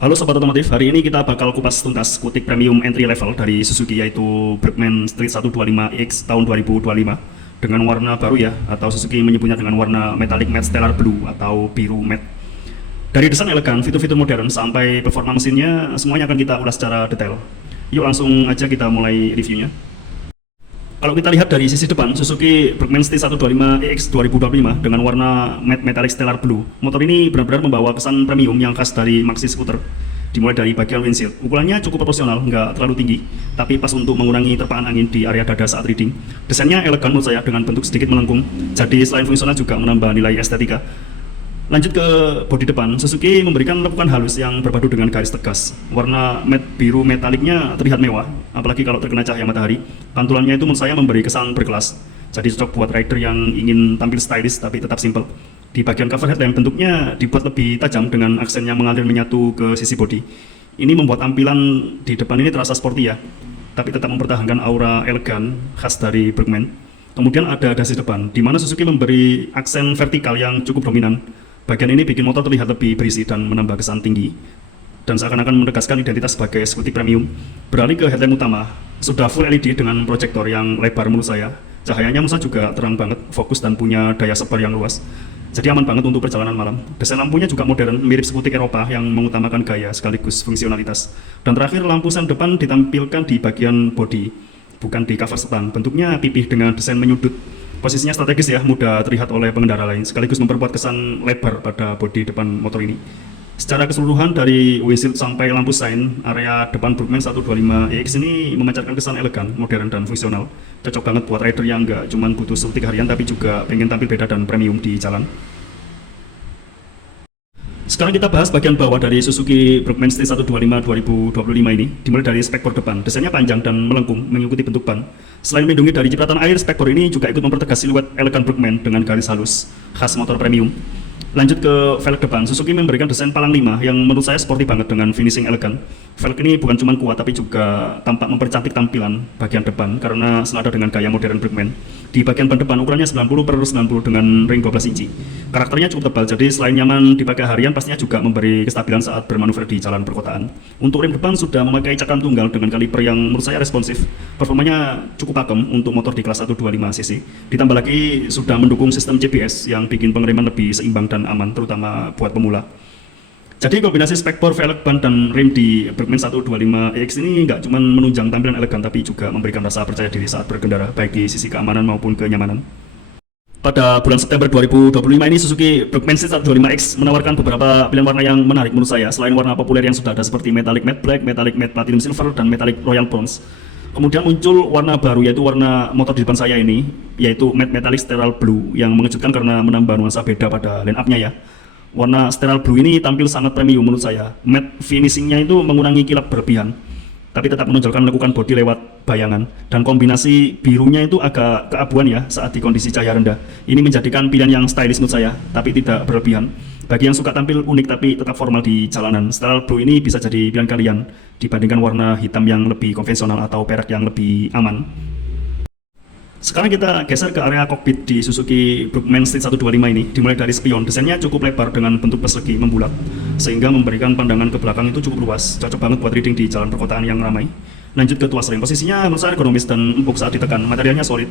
Halo Sobat Otomotif, hari ini kita bakal kupas tuntas Kutik Premium Entry Level dari Suzuki yaitu Bergman Street 125X tahun 2025 dengan warna baru ya, atau Suzuki menyebutnya dengan warna Metallic Matte Stellar Blue atau biru matte. Dari desain elegan, fitur-fitur modern sampai performa mesinnya semuanya akan kita ulas secara detail. Yuk langsung aja kita mulai reviewnya. Kalau kita lihat dari sisi depan, Suzuki Bergman Street 125EX 2025 dengan warna matte metallic stellar blue. Motor ini benar-benar membawa kesan premium yang khas dari maxi scooter. Dimulai dari bagian windshield, ukurannya cukup proporsional, nggak terlalu tinggi, tapi pas untuk mengurangi terpaan angin di area dada saat riding. Desainnya elegan menurut saya dengan bentuk sedikit melengkung, jadi selain fungsional juga menambah nilai estetika. Lanjut ke bodi depan, Suzuki memberikan lekukan halus yang berpadu dengan garis tegas. Warna matte biru metaliknya terlihat mewah, apalagi kalau terkena cahaya matahari. Pantulannya itu menurut saya memberi kesan berkelas, jadi cocok buat rider yang ingin tampil stylish tapi tetap simple. Di bagian cover headlamp bentuknya dibuat lebih tajam dengan aksen yang mengalir menyatu ke sisi bodi. Ini membuat tampilan di depan ini terasa sporty ya, tapi tetap mempertahankan aura elegan khas dari Bergman. Kemudian ada dasi depan, di mana Suzuki memberi aksen vertikal yang cukup dominan. Bagian ini bikin motor terlihat lebih berisi dan menambah kesan tinggi, dan seakan-akan menegaskan identitas sebagai skutik premium. Beralih ke headlamp utama, sudah full LED dengan proyektor yang lebar menurut saya. Cahayanya menurut saya juga terang banget, fokus dan punya daya sebar yang luas. Jadi aman banget untuk perjalanan malam. Desain lampunya juga modern, mirip skutik Eropa yang mengutamakan gaya sekaligus fungsionalitas. Dan terakhir, lampu sen depan ditampilkan di bagian bodi, bukan di cover setan. Bentuknya pipih dengan desain menyudut. Posisinya strategis ya, mudah terlihat oleh pengendara lain, sekaligus memperkuat kesan lebar pada bodi depan motor ini. Secara keseluruhan dari windshield sampai lampu sign, area depan Bergman 125EX ini memancarkan kesan elegan, modern, dan fungsional. Cocok banget buat rider yang nggak cuma butuh skutik harian, tapi juga pengen tampil beda dan premium di jalan. Sekarang kita bahas bagian bawah dari Suzuki Bergman Street 125 2025 ini. Dimulai dari spekbor depan, desainnya panjang dan melengkung mengikuti bentuk ban. Selain melindungi dari cipratan air, spekbor ini juga ikut mempertegas siluet elegan Bergman dengan garis halus khas motor premium. Lanjut ke velg depan, Suzuki memberikan desain palang 5 yang menurut saya sporty banget dengan finishing elegan. Velg ini bukan cuma kuat tapi juga tampak mempercantik tampilan bagian depan karena senada dengan gaya modern Bergman. Di bagian ban depan ukurannya 90/90 dengan ring 12 inci. Karakternya cukup tebal, jadi selain nyaman dipakai harian, pastinya juga memberi kestabilan saat bermanuver di jalan perkotaan. Untuk rem depan sudah memakai cakram tunggal dengan kaliper yang menurut saya responsif. Performanya cukup pakem untuk motor di kelas 125cc. Ditambah lagi sudah mendukung sistem CBS yang bikin pengereman lebih seimbang dan aman, terutama buat pemula. Jadi kombinasi spekbor, velg, ban, dan rem di Bergman 125EX ini nggak cuma menunjang tampilan elegan, tapi juga memberikan rasa percaya diri saat berkendara, baik di sisi keamanan maupun kenyamanan. Pada bulan September 2025 ini, Suzuki Bergman Street 125X menawarkan beberapa pilihan warna yang menarik menurut saya, selain warna populer yang sudah ada seperti Metallic Matte Black, Metallic Matte Platinum Silver, dan Metallic Royal Bronze. Kemudian muncul warna baru, yaitu warna motor di depan saya ini, yaitu Matte Metallic Sterile Blue, yang mengejutkan karena menambah nuansa beda pada line up-nya ya. Warna sterile blue ini tampil sangat premium menurut saya. Matte finishingnya itu mengurangi kilap berlebihan, tapi tetap menonjolkan lekukan bodi lewat bayangan. Dan kombinasi birunya itu agak keabuan ya saat di kondisi cahaya rendah. Ini menjadikan pilihan yang stylish menurut saya, tapi tidak berlebihan. Bagi yang suka tampil unik tapi tetap formal di jalanan, sterile blue ini bisa jadi pilihan kalian dibandingkan warna hitam yang lebih konvensional atau perak yang lebih aman. Sekarang kita geser ke area kokpit di Suzuki Bergman Street 125 ini. Dimulai dari spion, desainnya cukup lebar dengan bentuk persegi membulat, sehingga memberikan pandangan ke belakang itu cukup luas. Cocok banget buat riding di jalan perkotaan yang ramai. Lanjut ke tuas rem, posisinya menurut saya ergonomis dan empuk saat ditekan, materialnya solid.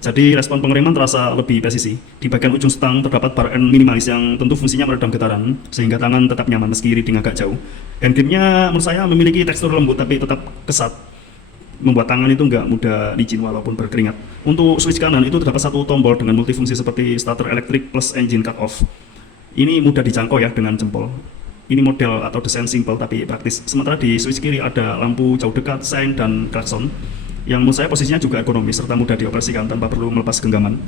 Jadi respon pengereman terasa lebih presisi. Di bagian ujung stang terdapat bar end minimalis yang tentu fungsinya meredam getaran, sehingga tangan tetap nyaman meski riding agak jauh. Handgripnya menurut saya memiliki tekstur lembut tapi tetap kesat, membuat tangan itu nggak mudah licin walaupun berkeringat. Untuk switch kanan itu terdapat satu tombol dengan multifungsi seperti starter elektrik plus engine cut off. Ini mudah dijangkau ya dengan jempol. Ini model atau desain simple tapi praktis. Sementara di switch kiri ada lampu jauh dekat, sein, dan klakson, yang menurut saya posisinya juga ergonomis serta mudah dioperasikan tanpa perlu melepas genggaman.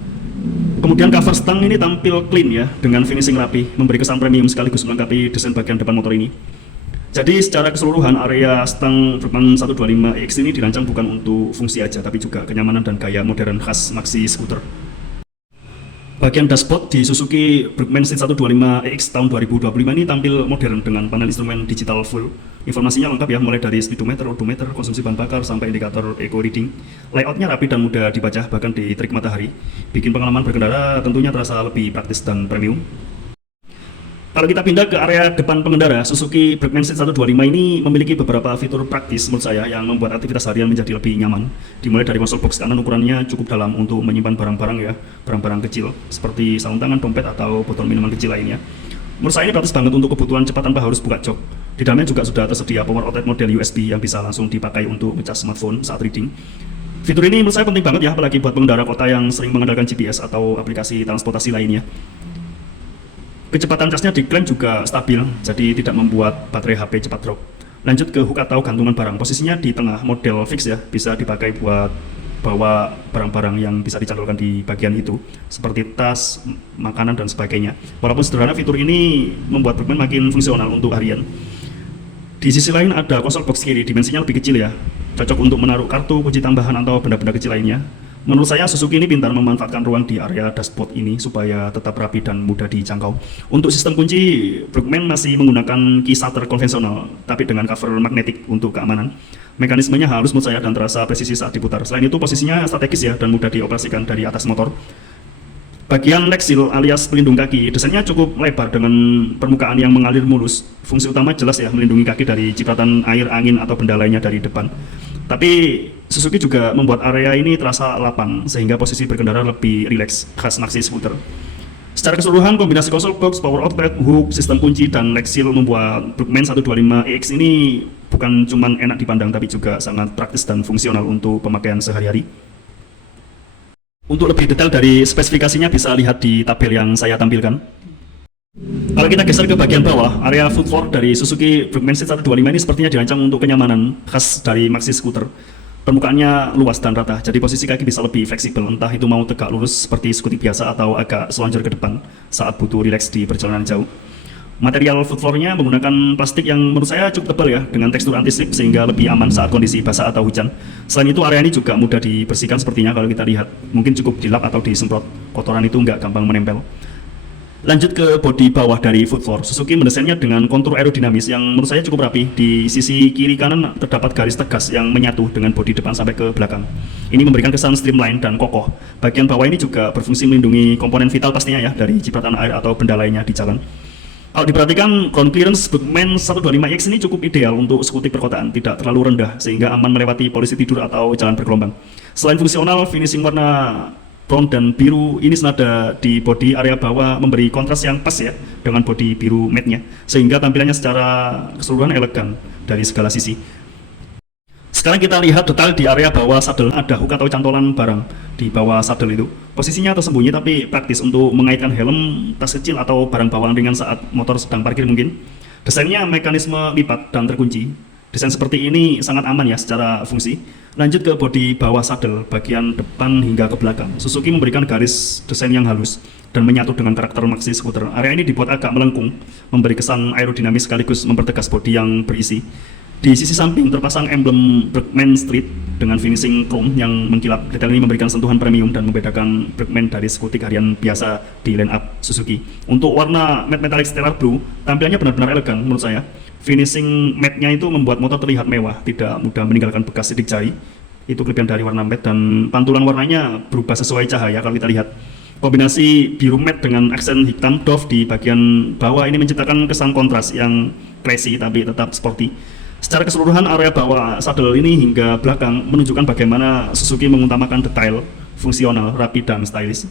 Kemudian cover stang ini tampil clean ya, dengan finishing rapi, memberi kesan premium sekaligus melengkapi desain bagian depan motor ini. Jadi secara keseluruhan area stang Bergman 125EX ini dirancang bukan untuk fungsi aja, tapi juga kenyamanan dan gaya modern khas maxi scooter. Bagian dashboard di Suzuki Bergman Street 125EX tahun 2025 ini tampil modern dengan panel instrumen digital full. Informasinya lengkap ya, mulai dari speedometer, odometer, konsumsi bahan bakar, sampai indikator eco reading. Layoutnya rapi dan mudah dibaca bahkan di terik matahari, bikin pengalaman berkendara tentunya terasa lebih praktis dan premium. Kalau kita pindah ke area depan pengendara, Suzuki Bergman Street 125 ini memiliki beberapa fitur praktis menurut saya yang membuat aktivitas harian menjadi lebih nyaman. Dimulai dari konsol box kanan, ukurannya cukup dalam untuk menyimpan barang-barang ya, barang-barang kecil seperti sarung tangan, dompet, atau botol minuman kecil lainnya. Menurut saya ini praktis banget untuk kebutuhan cepat tanpa harus buka jok. Di dalamnya juga sudah tersedia power outlet model USB yang bisa langsung dipakai untuk ngecas smartphone saat reading. Fitur ini menurut saya penting banget ya, apalagi buat pengendara kota yang sering mengandalkan GPS atau aplikasi transportasi lainnya. Kecepatan casnya diklaim juga stabil, jadi tidak membuat baterai HP cepat drop. Lanjut ke hook atau gantungan barang, posisinya di tengah, model fix ya, bisa dipakai buat bawa barang-barang yang bisa dicantolkan di bagian itu, seperti tas, makanan, dan sebagainya. Walaupun sederhana, fitur ini membuat Bergman makin fungsional untuk harian. Di sisi lain ada konsol box kiri, dimensinya lebih kecil ya, cocok untuk menaruh kartu, kunci tambahan, atau benda-benda kecil lainnya. Menurut saya Suzuki ini pintar memanfaatkan ruang di area dashboard ini supaya tetap rapi dan mudah dijangkau. Untuk sistem kunci, Bergman masih menggunakan key starter konvensional, tapi dengan cover magnetik untuk keamanan. Mekanismenya halus menurut saya dan terasa presisi saat diputar. Selain itu posisinya strategis ya dan mudah dioperasikan dari atas motor. Bagian leg seal alias pelindung kaki, desainnya cukup lebar dengan permukaan yang mengalir mulus. Fungsi utama jelas ya, melindungi kaki dari cipratan air, angin, atau benda lainnya dari depan. Tapi Suzuki juga membuat area ini terasa lapang sehingga posisi berkendara lebih rileks, khas maxi scooter. Secara keseluruhan, kombinasi konsol box, power outlet, hook, sistem kunci, dan leg seal membuat Bergman 125EX ini bukan cuma enak dipandang tapi juga sangat praktis dan fungsional untuk pemakaian sehari-hari. Untuk lebih detail dari spesifikasinya bisa lihat di tabel yang saya tampilkan. Kalau kita geser ke bagian bawah, area foot floor dari Suzuki Bergman Street 125 ini sepertinya dirancang untuk kenyamanan khas dari maxi scooter. Permukaannya luas dan rata, jadi posisi kaki bisa lebih fleksibel, entah itu mau tegak lurus seperti skuti biasa atau agak selonjor ke depan saat butuh rileks di perjalanan jauh. Material foot floor-nya menggunakan plastik yang menurut saya cukup tebal ya, dengan tekstur anti-slip sehingga lebih aman saat kondisi basah atau hujan. Selain itu area ini juga mudah dibersihkan sepertinya kalau kita lihat, mungkin cukup dilap atau disemprot, kotoran itu nggak gampang menempel. Lanjut ke bodi bawah dari foot floor, Suzuki mendesainnya dengan kontur aerodinamis yang menurut saya cukup rapi. Di sisi kiri kanan terdapat garis tegas yang menyatu dengan bodi depan sampai ke belakang. Ini memberikan kesan streamline dan kokoh. Bagian bawah ini juga berfungsi melindungi komponen vital pastinya ya, dari cipratan air atau benda lainnya di jalan. Kalau diperhatikan, ground clearance Bergman 125X ini cukup ideal untuk skutik perkotaan, tidak terlalu rendah sehingga aman melewati polisi tidur atau jalan bergelombang. Selain fungsional, finishing warna brown dan biru ini senada di bodi area bawah memberi kontras yang pas ya dengan bodi biru matte-nya, sehingga tampilannya secara keseluruhan elegan dari segala sisi. Sekarang kita lihat detail di area bawah saddle, ada hook atau cantolan barang di bawah saddle itu. Posisinya tersembunyi tapi praktis untuk mengaitkan helm, tas kecil, atau barang bawaan ringan saat motor sedang parkir mungkin. Desainnya mekanisme lipat dan terkunci. Desain seperti ini sangat aman ya secara fungsi. Lanjut ke bodi bawah saddle, bagian depan hingga ke belakang. Suzuki memberikan garis desain yang halus dan menyatu dengan karakter maxi scooter. Area ini dibuat agak melengkung, memberi kesan aerodinamis sekaligus mempertegas bodi yang berisi. Di sisi samping terpasang emblem Bergman Street dengan finishing chrome yang mengkilap. Detail ini memberikan sentuhan premium dan membedakan Bergman dari skutik harian biasa di line up Suzuki. Untuk warna matte metallic stellar blue, tampilannya benar-benar elegan menurut saya. Finishing matte-nya itu membuat motor terlihat mewah, tidak mudah meninggalkan bekas sidik jari. Itu kelebihan dari warna matte, dan pantulan warnanya berubah sesuai cahaya kalau kita lihat. Kombinasi biru matte dengan aksen hitam doff di bagian bawah ini menciptakan kesan kontras yang classy tapi tetap sporty. Secara keseluruhan area bawah saddle ini hingga belakang menunjukkan bagaimana Suzuki mengutamakan detail, fungsional, rapi, dan stylish.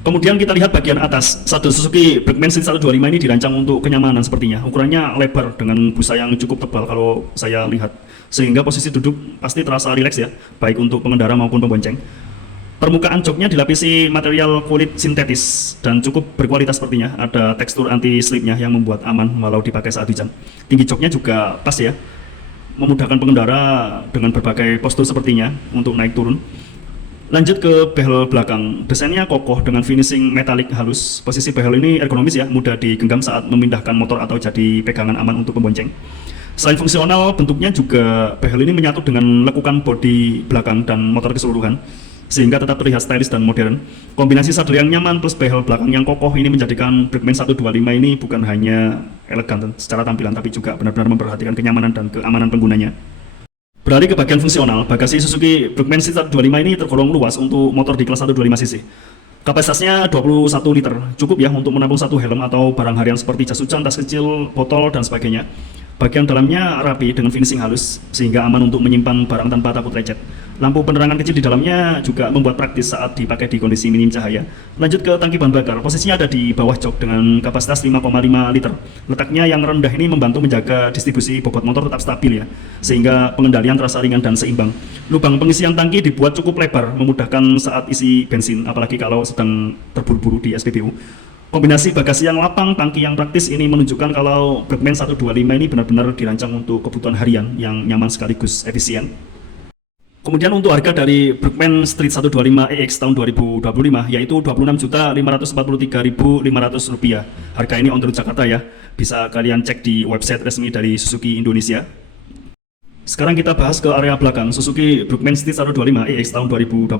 Kemudian kita lihat bagian atas. Saddle Suzuki Bergman Street 125 ini dirancang untuk kenyamanan sepertinya. Ukurannya lebar dengan busa yang cukup tebal kalau saya lihat, sehingga posisi duduk pasti terasa rileks ya, baik untuk pengendara maupun pembonceng. Permukaan joknya dilapisi material kulit sintetis dan cukup berkualitas sepertinya. Ada tekstur anti-slipnya yang membuat aman walau dipakai saat hujan. Tinggi joknya juga pas ya, memudahkan pengendara dengan berbagai postur sepertinya untuk naik turun. Lanjut ke behel belakang, desainnya kokoh dengan finishing metalik halus. Posisi behel ini ergonomis ya, mudah digenggam saat memindahkan motor atau jadi pegangan aman untuk pembonceng. Selain fungsional, bentuknya juga behel ini menyatu dengan lekukan bodi belakang dan motor keseluruhan, sehingga tetap terlihat stylish dan modern. Kombinasi saddle yang nyaman plus behel belakang yang kokoh ini menjadikan Bergman 125 ini bukan hanya elegan secara tampilan, tapi juga benar-benar memperhatikan kenyamanan dan keamanan penggunanya. Beralih ke bagian fungsional, bagasi Suzuki Bergman Street 125 ini tergolong luas untuk motor di kelas 125cc. Kapasitasnya 21 liter, cukup ya untuk menampung satu helm atau barang harian seperti jas hujan, tas kecil, botol, dan sebagainya. Bagian dalamnya rapi dengan finishing halus, sehingga aman untuk menyimpan barang tanpa takut lecet. Lampu penerangan kecil di dalamnya juga membuat praktis saat dipakai di kondisi minim cahaya. Lanjut ke tangki bahan bakar, posisinya ada di bawah jok dengan kapasitas 5,5 liter. Letaknya yang rendah ini membantu menjaga distribusi bobot motor tetap stabil ya, sehingga pengendalian terasa ringan dan seimbang. Lubang pengisian tangki dibuat cukup lebar, memudahkan saat isi bensin, apalagi kalau sedang terburu-buru di SPBU. Kombinasi bagasi yang lapang, tangki yang praktis ini menunjukkan kalau Berkman 125 ini benar-benar dirancang untuk kebutuhan harian yang nyaman sekaligus efisien. Kemudian untuk harga dari Berkman Street 125 EX tahun 2025 yaitu Rp26.543.500. Harga ini on the road Jakarta ya. Bisa kalian cek di website resmi dari Suzuki Indonesia. Sekarang kita bahas ke area belakang Suzuki Berkman Street 125 EX tahun 2025.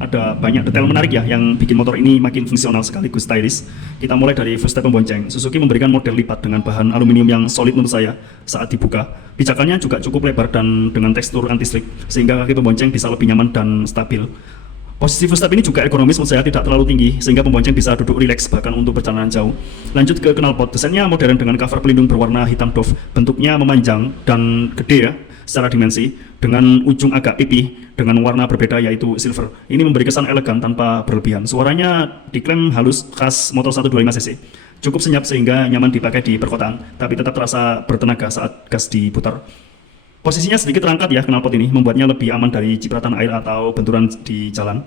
Ada banyak detail menarik ya yang bikin motor ini makin fungsional sekaligus stylish. Kita mulai dari footstep pembonceng. Suzuki memberikan model lipat dengan bahan aluminium yang solid menurut saya saat dibuka. Pijakannya juga cukup lebar dan dengan tekstur anti-slip sehingga kaki pembonceng bisa lebih nyaman dan stabil. Posisi footstep ini juga ekonomis menurut saya, tidak terlalu tinggi sehingga pembonceng bisa duduk rileks bahkan untuk perjalanan jauh. Lanjut ke knalpot, desainnya modern dengan cover pelindung berwarna hitam doff. Bentuknya memanjang dan gede ya secara dimensi dengan ujung agak pipih dengan warna berbeda yaitu silver. Ini memberi kesan elegan tanpa berlebihan. Suaranya diklaim halus khas motor 125 cc. Cukup senyap sehingga nyaman dipakai di perkotaan, tapi tetap terasa bertenaga saat gas diputar. Posisinya sedikit terangkat ya knalpot ini, membuatnya lebih aman dari cipratan air atau benturan di jalan.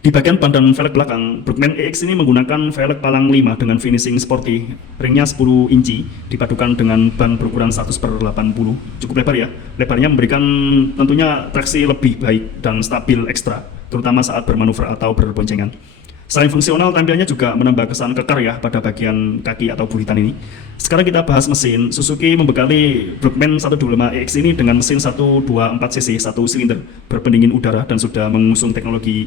Di bagian ban dan velg belakang, Berkman EX ini menggunakan velg palang 5 dengan finishing sporty. Ringnya 10 inci, dipadukan dengan ban berukuran 100/80. Cukup lebar ya. Lebarnya memberikan tentunya traksi lebih baik dan stabil ekstra, terutama saat bermanuver atau berboncengan. Selain fungsional, tampilnya juga menambah kesan kekar ya pada bagian kaki atau buhitan ini. Sekarang kita bahas mesin. Suzuki membekali Berkman 125 EX ini dengan mesin 124 cc 1 silinder berpendingin udara dan sudah mengusung teknologi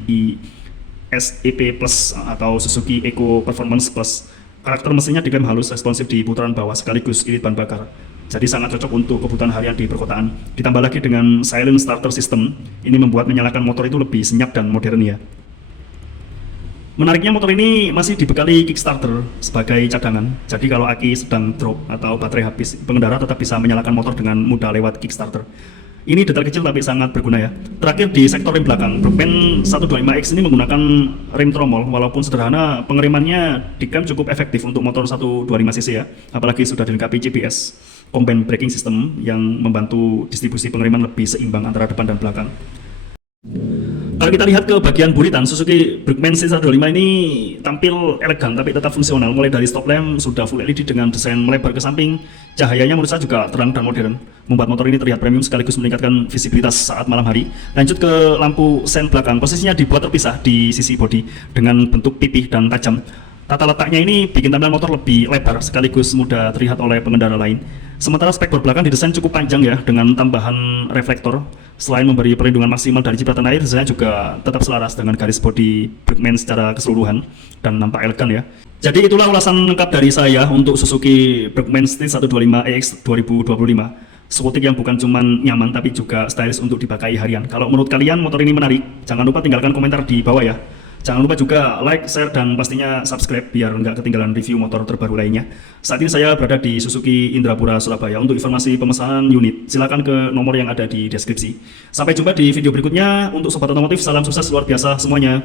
SEP Plus atau Suzuki Eco Performance Plus. Karakter mesinnya diklaim halus, responsif di putaran bawah sekaligus irit bahan bakar. Jadi sangat cocok untuk kebutuhan harian di perkotaan. Ditambah lagi dengan silent starter system, ini membuat menyalakan motor itu lebih senyap dan modern ya. Menariknya motor ini masih dibekali kickstarter sebagai cadangan. Jadi kalau aki sedang drop atau baterai habis, pengendara tetap bisa menyalakan motor dengan mudah lewat kickstarter. Ini detail kecil tapi sangat berguna ya. Terakhir di sektor rem belakang, Berkman 125X ini menggunakan rem tromol. Walaupun sederhana, pengerimannya diklaim cukup efektif untuk motor 125cc ya. Apalagi sudah dilengkapi CBS, Combined Braking System, yang membantu distribusi pengeriman lebih seimbang antara depan dan belakang. Kalau kita lihat ke bagian buritan, Suzuki Berkman C125 ini tampil elegan tapi tetap fungsional. Mulai dari stop lamp sudah full LED dengan desain melebar ke samping. Cahayanya menurut saya juga terang dan modern, membuat motor ini terlihat premium sekaligus meningkatkan visibilitas saat malam hari. Lanjut ke lampu sen belakang, posisinya dibuat terpisah di sisi bodi dengan bentuk pipih dan tajam. Tata letaknya ini bikin tampilan motor lebih lebar sekaligus mudah terlihat oleh pengendara lain. Sementara spektor belakang didesain cukup panjang ya dengan tambahan reflektor. Selain memberi perlindungan maksimal dari cipratan air, desainnya juga tetap selaras dengan garis bodi Berkman secara keseluruhan dan nampak elegan ya. Jadi itulah ulasan lengkap dari saya untuk Suzuki Berkman Street 125 EX 2025. Skutik yang bukan cuma nyaman tapi juga stylish untuk dipakai harian. Kalau menurut kalian motor ini menarik, jangan lupa tinggalkan komentar di bawah ya. Jangan lupa juga like, share, dan pastinya subscribe biar nggak ketinggalan review motor terbaru lainnya. Saat ini saya berada di Suzuki Indrapura, Surabaya. Untuk informasi pemesanan unit, silakan ke nomor yang ada di deskripsi. Sampai jumpa di video berikutnya. Untuk sobat otomotif, salam sukses luar biasa semuanya.